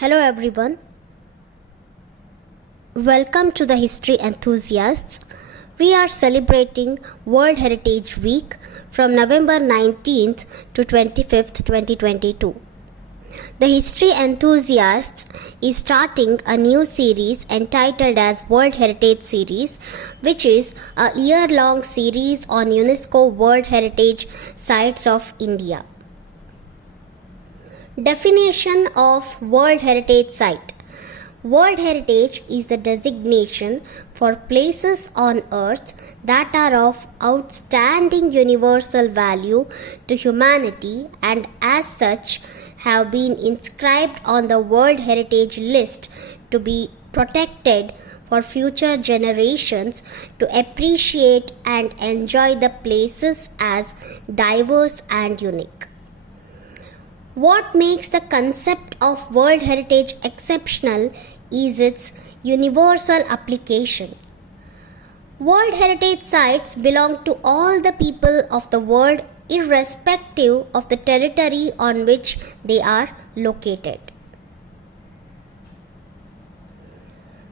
Hello everyone. Welcome to the History Enthusiasts. We are celebrating World Heritage Week from November 19th to 25th, 2022. The History Enthusiasts is starting a new series entitled as World Heritage Series, which is a year-long series on UNESCO World Heritage Sites of India. Definition of World Heritage Site. World Heritage is the designation for places on earth that are of outstanding universal value to humanity and as such have been inscribed on the World Heritage List to be protected for future generations to appreciate and enjoy the places as diverse and unique. What makes the concept of World Heritage exceptional is its universal application. World Heritage Sites belong to all the people of the world irrespective of the territory on which they are located.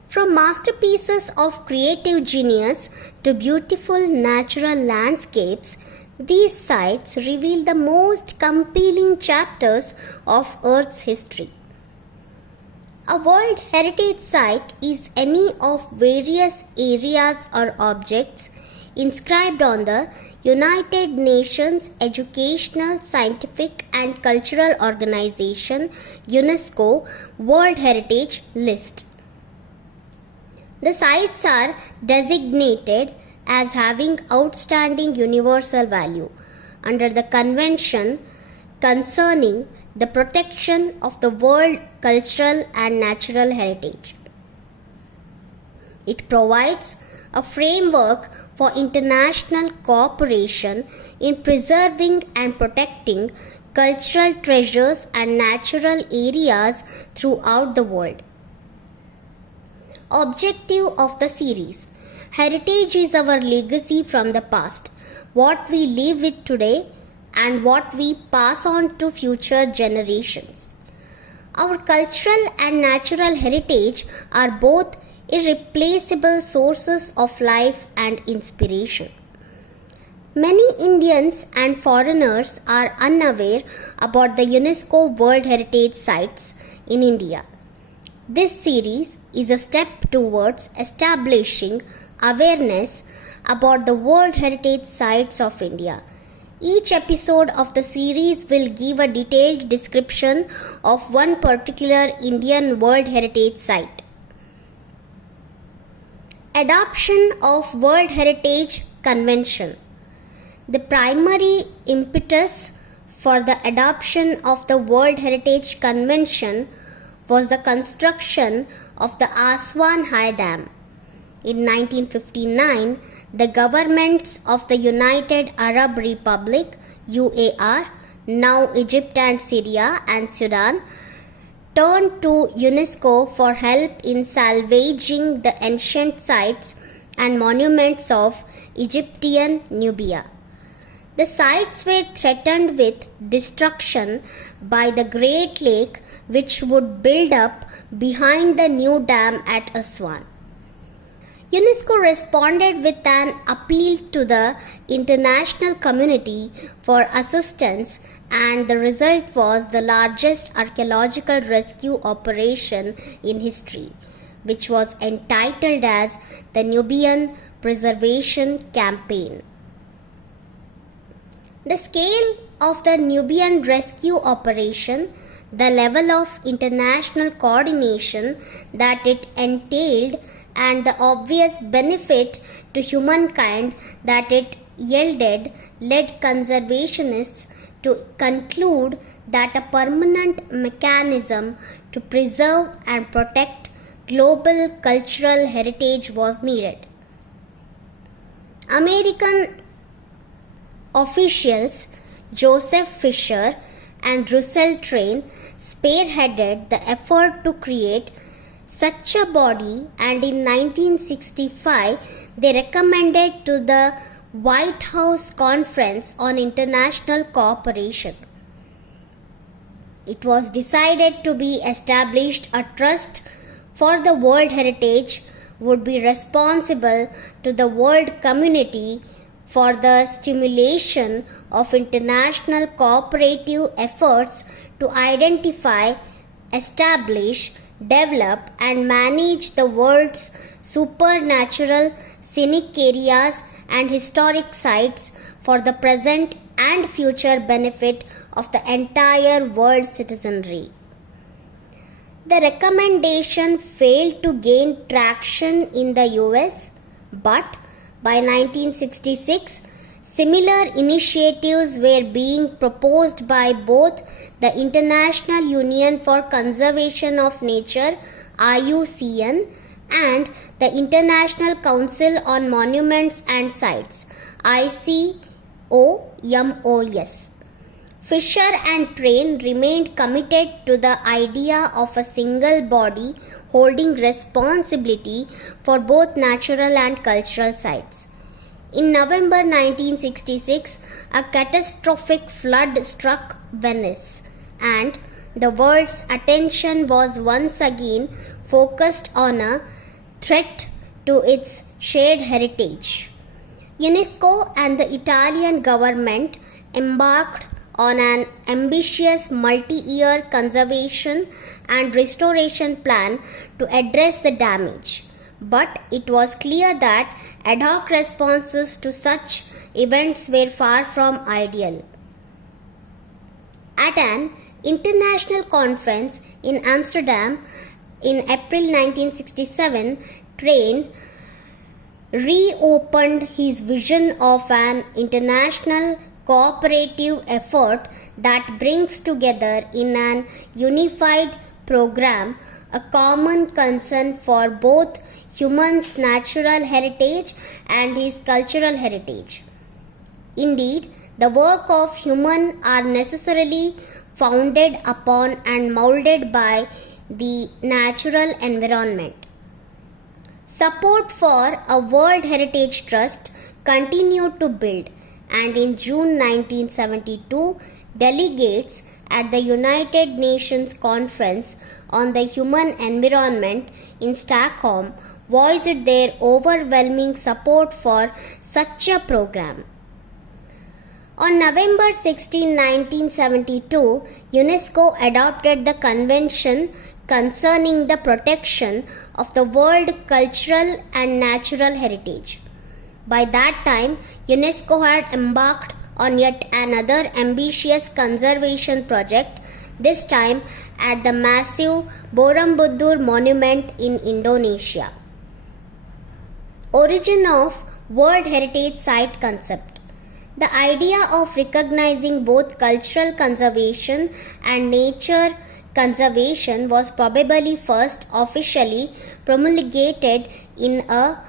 From masterpieces of creative genius to beautiful natural landscapes, these sites reveal the most compelling chapters of Earth's history. A World Heritage Site is any of various areas or objects inscribed on the United Nations Educational, Scientific and Cultural Organization UNESCO World Heritage List. The sites are designated as having outstanding universal value under the Convention concerning the protection of the world cultural and natural heritage. It provides a framework for international cooperation in preserving and protecting cultural treasures and natural areas throughout the world. Objective of the series. Heritage is our legacy from the past, what we live with today and what we pass on to future generations. Our cultural and natural heritage are both irreplaceable sources of life and inspiration. Many Indians and foreigners are unaware about the UNESCO World Heritage Sites in India. This series is a step towards establishing awareness about the World Heritage Sites of India. Each episode of the series will give a detailed description of one particular Indian World Heritage Site. Adoption of World Heritage Convention. The primary impetus for the adoption of the World Heritage Convention was the construction of the Aswan High Dam. In 1959, the governments of the United Arab Republic, UAR, now Egypt and Syria and Sudan, turned to UNESCO for help in salvaging the ancient sites and monuments of Egyptian Nubia. The sites were threatened with destruction by the Great Lake, which would build up behind the new dam at Aswan. UNESCO responded with an appeal to the international community for assistance, and the result was the largest archaeological rescue operation in history, which was entitled as the Nubian Preservation Campaign. The scale of the Nubian rescue operation, the level of international coordination that it entailed, and the obvious benefit to humankind that it yielded led conservationists to conclude that a permanent mechanism to preserve and protect global cultural heritage was needed. American officials Joseph Fisher and Russell Train spearheaded the effort to create such a body, and in 1965 they recommended to the White House Conference on International Cooperation. it was decided to be established a trust for the World Heritage would be responsible to the world community for the stimulation of international cooperative efforts to identify, establish, develop and manage the world's supernatural scenic areas and historic sites for the present and future benefit of the entire world citizenry. The recommendation failed to gain traction in the US, but by 1966, similar initiatives were being proposed by both the International Union for Conservation of Nature (IUCN) and the International Council on Monuments and Sites (ICOMOS). Fisher and Train remained committed to the idea of a single body holding responsibility for both natural and cultural sites. In November 1966, a catastrophic flood struck Venice, and the world's attention was once again focused on a threat to its shared heritage. UNESCO and the Italian government embarked on an ambitious multi-year conservation and restoration plan to address the damage. But it was clear that ad hoc responses to such events were far from ideal. At an international conference in Amsterdam in April 1967, Train reopened his vision of an international cooperative effort that brings together in an unified program a common concern for both humans' natural heritage and his cultural heritage. Indeed, the work of humans are necessarily founded upon and molded by the natural environment. Support for a World Heritage Trust continued to build, and in June 1972, delegates at the United Nations Conference on the Human Environment in Stockholm voiced their overwhelming support for such a program. On November 16, 1972, UNESCO adopted the Convention concerning the protection of the world cultural and natural heritage. By that time, UNESCO had embarked on yet another ambitious conservation project, this time at the massive Borobudur monument in Indonesia. Origin of World Heritage Site concept. The idea of recognizing both cultural conservation and nature conservation was probably first officially promulgated in a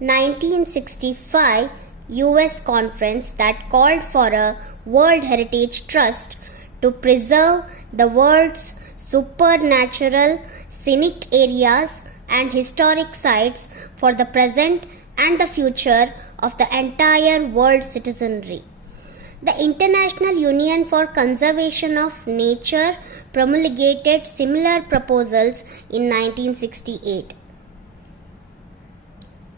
1965 US conference that called for a World Heritage Trust to preserve the world's supernatural scenic areas and historic sites for the present and the future of the entire world citizenry. The International Union for Conservation of Nature promulgated similar proposals in 1968.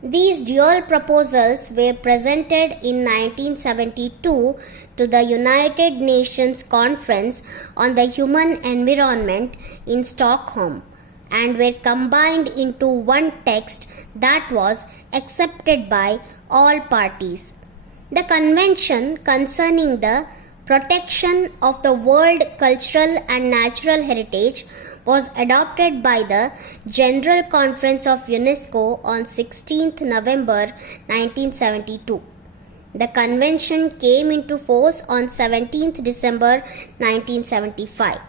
These dual proposals were presented in 1972 to the United Nations Conference on the Human Environment in Stockholm and were combined into one text that was accepted by all parties. The Convention concerning the protection of the world cultural and natural heritage was adopted by the General Conference of UNESCO on 16 November 1972. The convention came into force on 17 December 1975.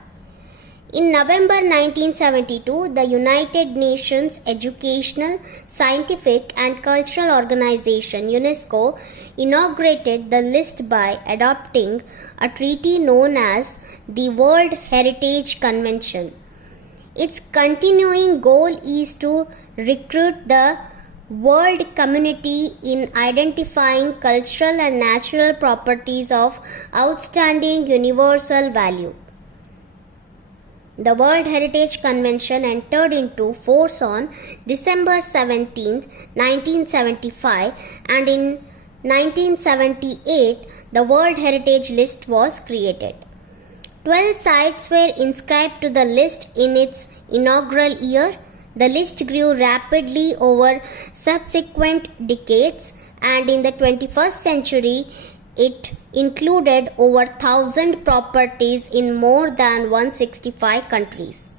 In November 1972, the United Nations Educational, Scientific and Cultural Organization UNESCO inaugurated the list by adopting a treaty known as the World Heritage Convention. Its continuing goal is to recruit the world community in identifying cultural and natural properties of outstanding universal value. The World Heritage Convention entered into force on December 17, 1975, and in 1978 the World Heritage List was created. 12 sites were inscribed to the list in its inaugural year. The list grew rapidly over subsequent decades, and in the 21st century it included over 1,000 properties in more than 165 countries.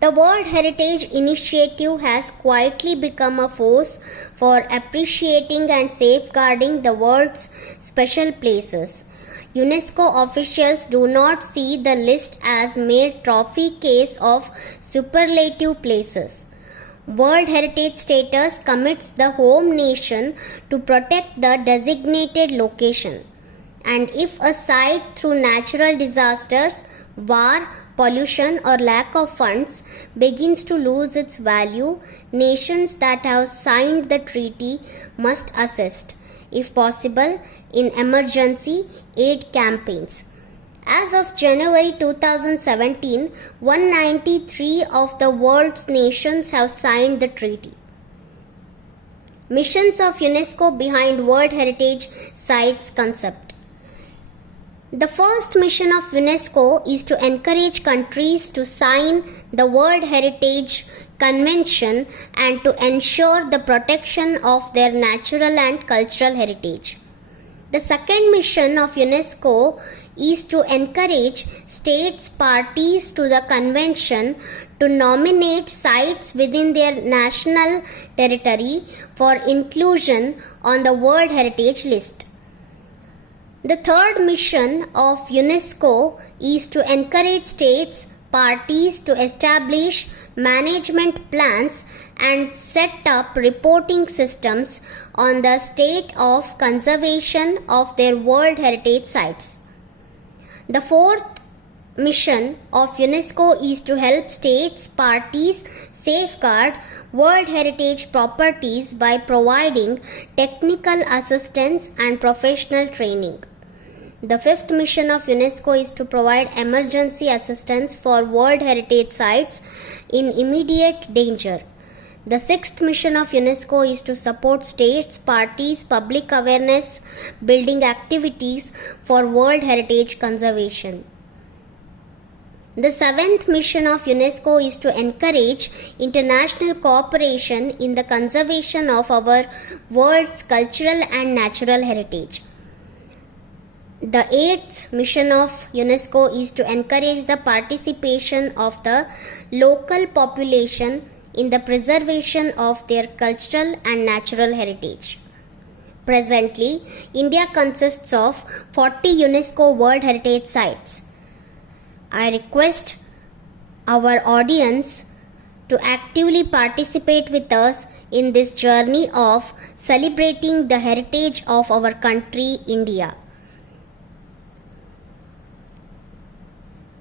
The World Heritage Initiative has quietly become a force for appreciating and safeguarding the world's special places. UNESCO officials do not see the list as mere trophy case of superlative places. World Heritage status commits the home nation to protect the designated location. And if a site through natural disasters, war, pollution or lack of funds begins to lose its value, nations that have signed the treaty must assist, if possible, in emergency aid campaigns. As of January 2017, 193 of the world's nations have signed the treaty. Missions of UNESCO behind World Heritage Sites concept. The first mission of UNESCO is to encourage countries to sign the World Heritage Convention and to ensure the protection of their natural and cultural heritage. The second mission of UNESCO is to encourage states parties to the convention to nominate sites within their national territory for inclusion on the World Heritage List. The third mission of UNESCO is to encourage states parties to establish management plans and set up reporting systems on the state of conservation of their World Heritage sites. The fourth mission of UNESCO is to help states parties safeguard World Heritage properties by providing technical assistance and professional training. The fifth mission of UNESCO is to provide emergency assistance for World Heritage sites in immediate danger. The sixth mission of UNESCO is to support states, parties, public awareness building activities for World Heritage conservation. The seventh mission of UNESCO is to encourage international cooperation in the conservation of our world's cultural and natural heritage. The eighth mission of UNESCO is to encourage the participation of the local population in the preservation of their cultural and natural heritage. Presently, India consists of 40 UNESCO World Heritage Sites. I request our audience to actively participate with us in this journey of celebrating the heritage of our country, India.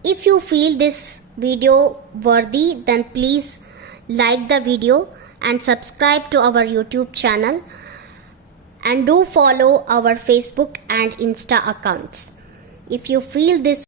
If you feel this video worthy, then please like the video and subscribe to our YouTube channel, and do follow our Facebook and Insta accounts. If you feel this